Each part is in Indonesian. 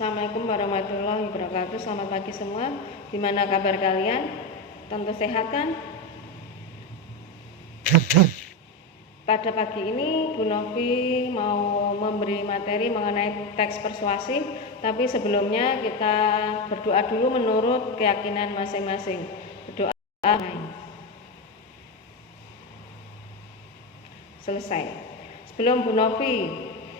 Assalamualaikum warahmatullahi wabarakatuh. Selamat pagi semua. Gimana kabar kalian? Tentu sehat kan? Pada pagi ini Bu Novi mau memberi materi mengenai teks persuasif, tapi sebelumnya kita berdoa dulu menurut keyakinan masing-masing. Berdoa. Selesai. Sebelum Bu Novi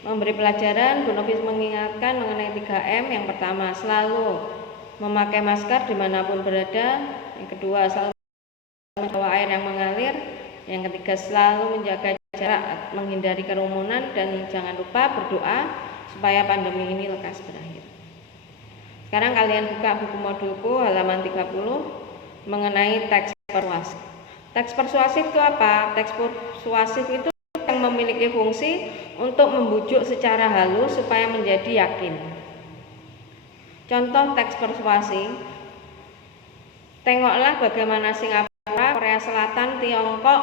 memberi pelajaran, Bu Novi mengingatkan mengenai 3M. Yang pertama, selalu memakai masker dimanapun berada. Yang kedua, selalu membawa air yang mengalir. Yang ketiga, selalu menjaga jarak, menghindari kerumunan, dan jangan lupa berdoa supaya pandemi ini lekas berakhir. Sekarang kalian buka buku modulku halaman 30 mengenai teks persuasif. Teks persuasif itu apa? Teks persuasif itu yang memiliki fungsi untuk membujuk secara halus supaya menjadi yakin. Contoh teks persuasi, tengoklah bagaimana Singapura, Korea Selatan, Tiongkok,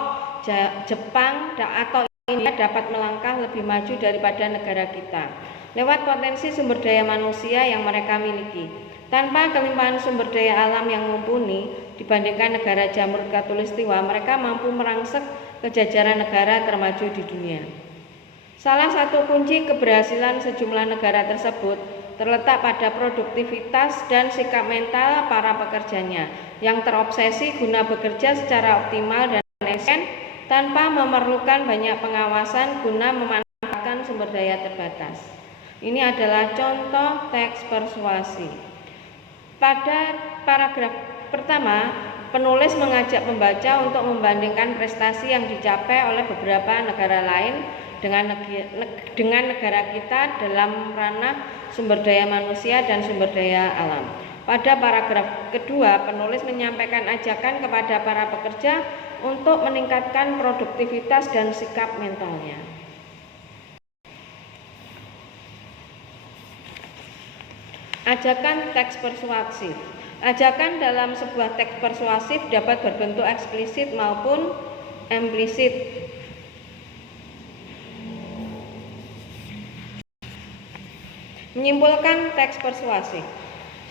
Jepang, atau India dapat melangkah lebih maju daripada negara kita lewat potensi sumber daya manusia yang mereka miliki. Tanpa kelimpahan sumber daya alam yang mumpuni dibandingkan negara jamur khatulistiwa, mereka mampu merangsek kejajaran negara termaju di dunia. Salah satu kunci keberhasilan sejumlah negara tersebut terletak pada produktivitas dan sikap mental para pekerjanya yang terobsesi guna bekerja secara optimal dan efisien tanpa memerlukan banyak pengawasan guna memanfaatkan sumber daya terbatas. Ini adalah contoh teks persuasi. Pada paragraf pertama, penulis mengajak pembaca untuk membandingkan prestasi yang dicapai oleh beberapa negara lain dengan negara kita dalam ranah sumber daya manusia dan sumber daya alam. Pada paragraf kedua, penulis menyampaikan ajakan kepada para pekerja untuk meningkatkan produktivitas dan sikap mentalnya. Ajakan teks persuasif. Ajakan dalam sebuah teks persuasif dapat berbentuk eksplisit maupun implisit. Menyimpulkan teks persuasif.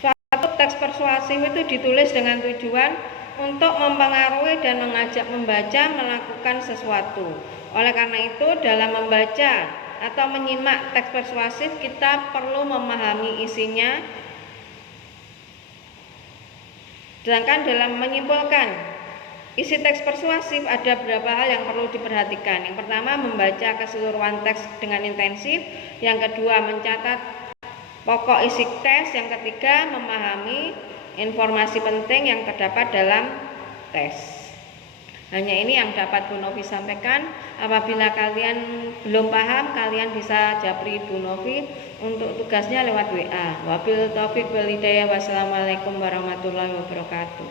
Suatu teks persuasif itu ditulis dengan tujuan untuk mempengaruhi dan mengajak membaca melakukan sesuatu. Oleh karena itu, dalam membaca atau menyimak teks persuasif, kita perlu memahami isinya. Sedangkan dalam menyimpulkan isi teks persuasif ada beberapa hal yang perlu diperhatikan. Yang pertama, membaca keseluruhan teks dengan intensif. Yang kedua, mencatat pokok isi teks. Yang ketiga, memahami informasi penting yang terdapat dalam teks. Hanya ini yang dapat Bu Novi sampaikan. Apabila kalian belum paham, kalian bisa japri Bu Novi untuk tugasnya lewat WA. Wabil taufik wal hidayah. Wassalamualaikum warahmatullahi wabarakatuh.